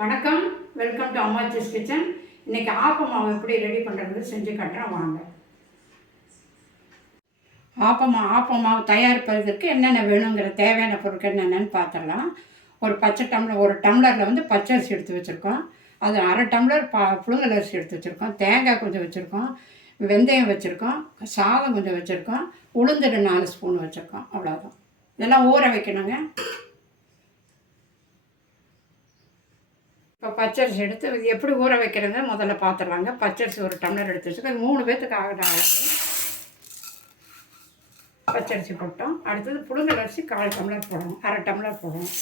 வணக்கம். Welcome to Ammachi's kitchen இன்னைக்கு ஆப்ப மாவு எப்படி ரெடி பண்ணுறது செஞ்சு காட்டுறேன். வாங்க. ஆப்பமா ஆப்ப மாவு தயாரிப்பதற்கு என்னென்ன வேணுங்கிற தேவையான பொருட்கள் என்னென்னு பார்த்துடலாம். ஒரு பச்சை டம்ளர் ஒரு டம்ளரில் வந்து பச்சரிசி எடுத்து வச்சுருக்கோம். அது அரை டம்ளர் பா புழுங்கல் அரிசி எடுத்து வச்சுருக்கோம். தேங்காய் கொஞ்சம் வச்சுருக்கோம். வெந்தயம் வச்சுருக்கோம். சாதம் கொஞ்சம் வச்சுருக்கோம். உளுந்து நாலு ஸ்பூன் வச்சுருக்கோம். அவ்வளோதான் இதெல்லாம் ஊற வைக்கணுங்க. இப்போ பச்சரிசி எடுத்து இது எப்படி ஊற வைக்கிறது முதல்ல பார்த்துடலாங்க. பச்சரிசி ஒரு டம்ளர் எடுத்து வச்சுக்கோ அது மூணு பேர்த்துக்கு ஆகிற அளவு பச்சரிசி போட்டோம். அடுத்தது புழுங்கல் அரிசி கால் டம்ளர் போடணும். அரை டம்ளர் போடணும்.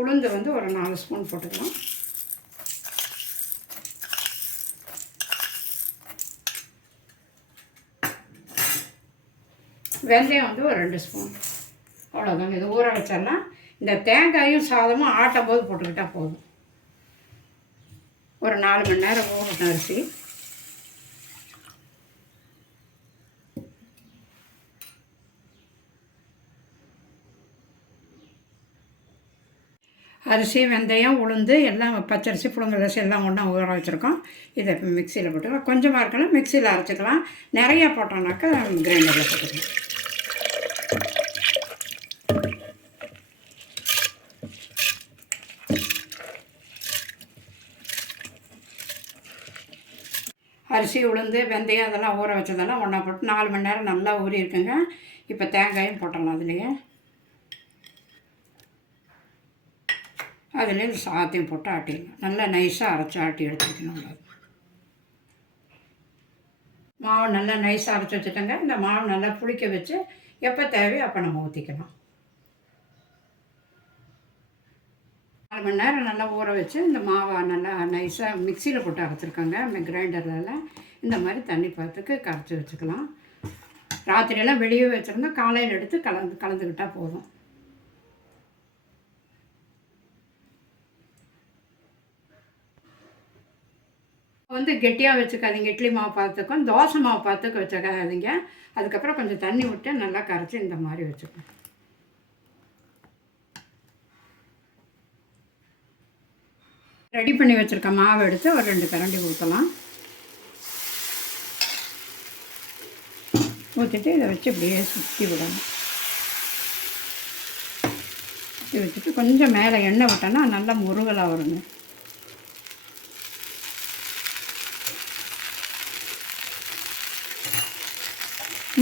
உளுந்து வந்து ஒரு நாலு ஸ்பூன் போட்டுக்கலாம். வெந்தயம் வந்து ஒரு ரெண்டு ஸ்பூன். அவ்வளோதாங்க இது ஊற வச்சிடலாம் இந்த தேங்காயும் சாதமும் ஆட்டும் போது போட்டுக்கிட்டால் போதும். ஒரு நாலு மணி நேரம் ஊறணும் அரிசி. அரிசி வெந்தயம் உளுந்து எல்லாம் பச்சரிசி புழுங்கல் அரிசி எல்லாம் ஒன்றா ஊற வச்சுருக்கோம். இதை இப்போ மிக்சியில் போட்டுக்கலாம். கொஞ்சமாக இருக்கலாம். மிக்சியில் அரைச்சிக்கலாம். நிறையா போட்டோம்னாக்கா கிரைண்டரில் போட்டுக்கலாம். அரிசி உளுந்து வெந்தயம் அதெல்லாம் ஊற வச்சதெல்லாம் ஒன்றா போட்டு நாலு மணி நேரம் நல்லா ஊறி இருக்குங்க. இப்போ தேங்காயும் போட்டலாம் அதுலேயே. அதுலேயே இந்த போட்டு ஆட்டிடலாம். நல்லா நைஸாக அரைச்சி ஆட்டி எடுத்துக்கணும் அவ்வளோ மாவு நல்லா நைஸாக அரைச்சி வச்சுட்டோங்க. இந்த மாவு நல்லா புளிக்க வச்சு எப்போ தேவையோ அப்போ நம்ம ஊற்றிக்கலாம் நாலு மணி நேரம் நல்லா ஊற வச்சு இந்த மாவை நல்லா நைஸாக மிக்சியில் போட்டு அரைச்சிருக்காங்க. கிரைண்டரில் இந்த மாதிரி தண்ணி பார்த்துக்கு கரைச்சி வச்சுக்கலாம். ராத்திரியெல்லாம் வெளியே வச்சுருந்தா காலையில் எடுத்து கலந்து கலந்துக்கிட்டால் போதும். வந்து கெட்டியாக வச்சுக்காதீங்க. இட்லி மாவு பார்த்துக்கும் தோசை மாவு பார்த்துக்க வச்சுக்காதீங்க. அதுக்கப்புறம் கொஞ்சம் தண்ணி விட்டு நல்லா கரைச்சி இந்த மாதிரி வச்சுக்கணும் ரெடி பண்ணி வச்சுருக்க மாவு எடுத்து ஒரு ரெண்டு கரண்டி ஊற்றலாம் ஊற்றிட்டு இதை வச்சு இப்படியே சுற்றி விடணும். சுற்றி வச்சுட்டு கொஞ்சம் மேலே எண்ணெய் விட்டோன்னா நல்லா முருகலாக வருங்க.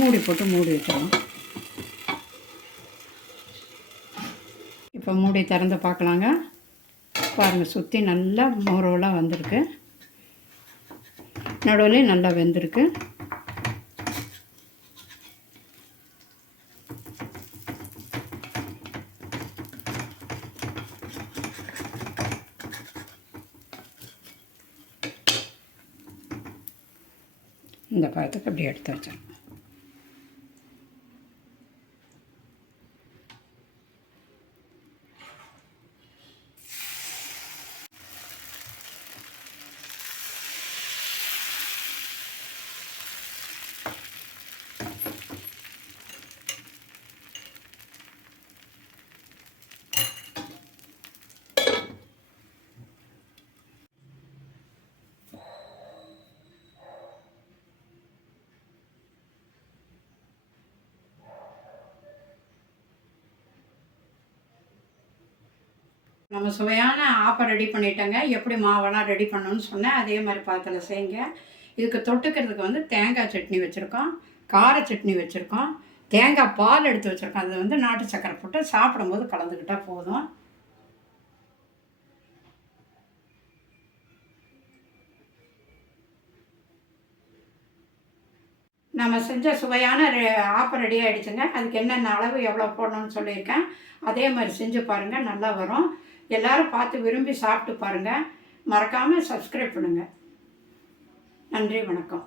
மூடி போட்டு மூடி வச்சிடலாம். இப்போ மூடி திறந்து பார்க்கலாங்க. பாருங்கள் சுற்றி நல்லா மொரோலாக வந்திருக்கு. நடுவுலேயும் நல்லா வெந்திருக்கு. இந்த பழத்துக்கு அப்படியே எடுத்து வச்சிடணும். நம்ம சுவையான ஆப்பை ரெடி பண்ணிட்டேங்க. எப்படி மாவெல்லாம் ரெடி பண்ணணும்னு சொன்னேன். அதே மாதிரி பாத்திரம் செய்யுங்க. இதுக்கு தொட்டுக்கிறதுக்கு வந்து தேங்காய் சட்னி வச்சுருக்கோம். கார சட்னி வச்சுருக்கோம். தேங்காய் பால் எடுத்து வச்சுருக்கோம். அது வந்து நாட்டு சக்கரை போட்டு சாப்பிடும்போது கலந்துக்கிட்டால் போதும். நம்ம செஞ்ச சுவையான ரெ ஆப்பம் ரெடி ஆகிடுச்சுங்க அதுக்கு என்னென்ன அளவு எவ்வளோ போடணும்னு சொல்லியிருக்கேன். அதே மாதிரி செஞ்சு பாருங்கள் நல்லா வரும். எல்லோரும் பார்த்து விரும்பி சாப்பிட்டு பாருங்கள் மறக்காமல் சப்ஸ்கிரைப் பண்ணுங்கள் நன்றி வணக்கம்.